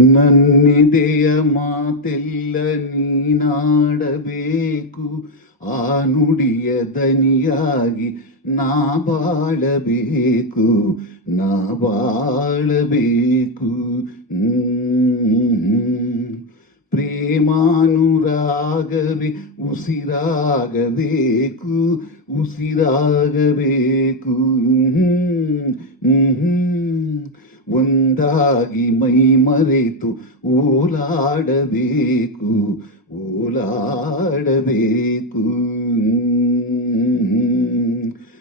ನನ್ನಿದೆಯ ಮಾತೆಲ್ಲ ನೀನಾಡಬೇಕು. ಆ ನುಡಿಯ ದನಿಯಾಗಿ ನಾ ಬಾಳಬೇಕು ನಾ ಬಾಳಬೇಕು. ಪ್ರೇಮಾನುರಾಗವಿ ಉಸಿರಾಗಬೇಕು ಉಸಿರಾಗಬೇಕು. ಹ್ಮ್. ಒಂದಾಗಿ ಮೈ ಮರೆತು ಓಲಾಡಬೇಕು ಓಲಾಡಬೇಕು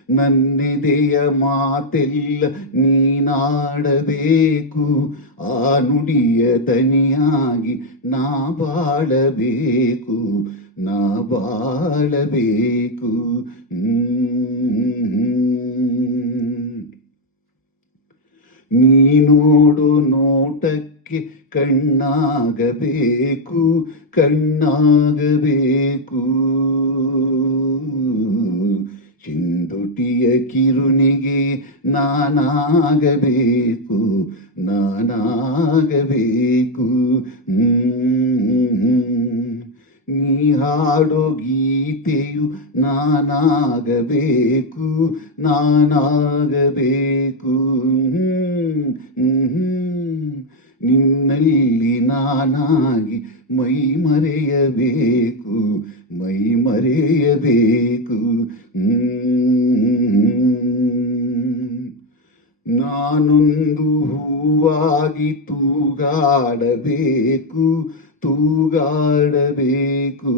ನನ್ನೆದೆಯ ಮಾತೆಲ್ಲ ನೀನಾಡಬೇಕು, ಆ ನುಡಿಯ ದನಿಯಾಗಿ ನಾ ಬಾಳಬೇಕು ನಾ ಬಾಳಬೇಕು ಹ್ಮ್. ನೀನೋಡು ನೋಟಕ್ಕೆ ಕಣ್ಣಾಗಬೇಕು ಕಣ್ಣಾಗಬೇಕು ಚಿಂದುಟಿಯ ಕಿರುನಿಗೆ ನಾನಾಗಬೇಕು ನಾನಾಗಬೇಕು. ನೀ ಹಾಡೋ ಗೀತೆಯು ನಾನಾಗಬೇಕು ನಾನಾಗಬೇಕು. ನಿನ್ನಲ್ಲಿ ನಾನಾಗಿ ಮೈ ಮರೆಯಬೇಕು ಮೈ ಮರೆಯಬೇಕು ನಾನೊಂದು ಹೂವಾಗಿ ತೂಗಾಡಬೇಕು ತೂಗಾಡಬೇಕು.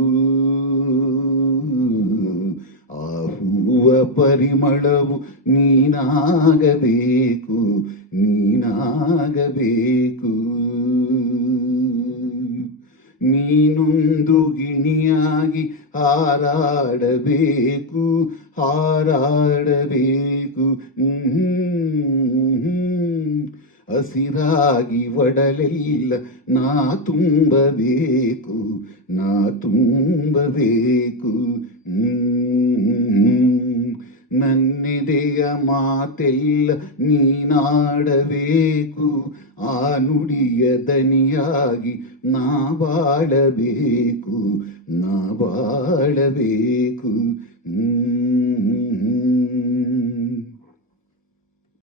ಆ ಪರಿಮಳವು ನೀನಾಗಬೇಕು ನೀನಾಗಬೇಕು. ನೀನೊಂದು ಗಿಣಿಯಾಗಿ ಹಾರಾಡಬೇಕು ಹಾರಾಡಬೇಕು. ಹಸಿರಾಗಿ ಒಡಲೆಲ್ಲ. ನಾ ತುಂಬಬೇಕು ನಾ ತುಂಬಬೇಕು. ನನ್ನೆದೆಯ ಮಾತೆಲ್ಲ ನೀನಾಡಬೇಕು. ಆ ನುಡಿಯ ದನಿಯಾಗಿ ನಾ ಬಾಳಬೇಕು ನಾ ಬಾಳಬೇಕು.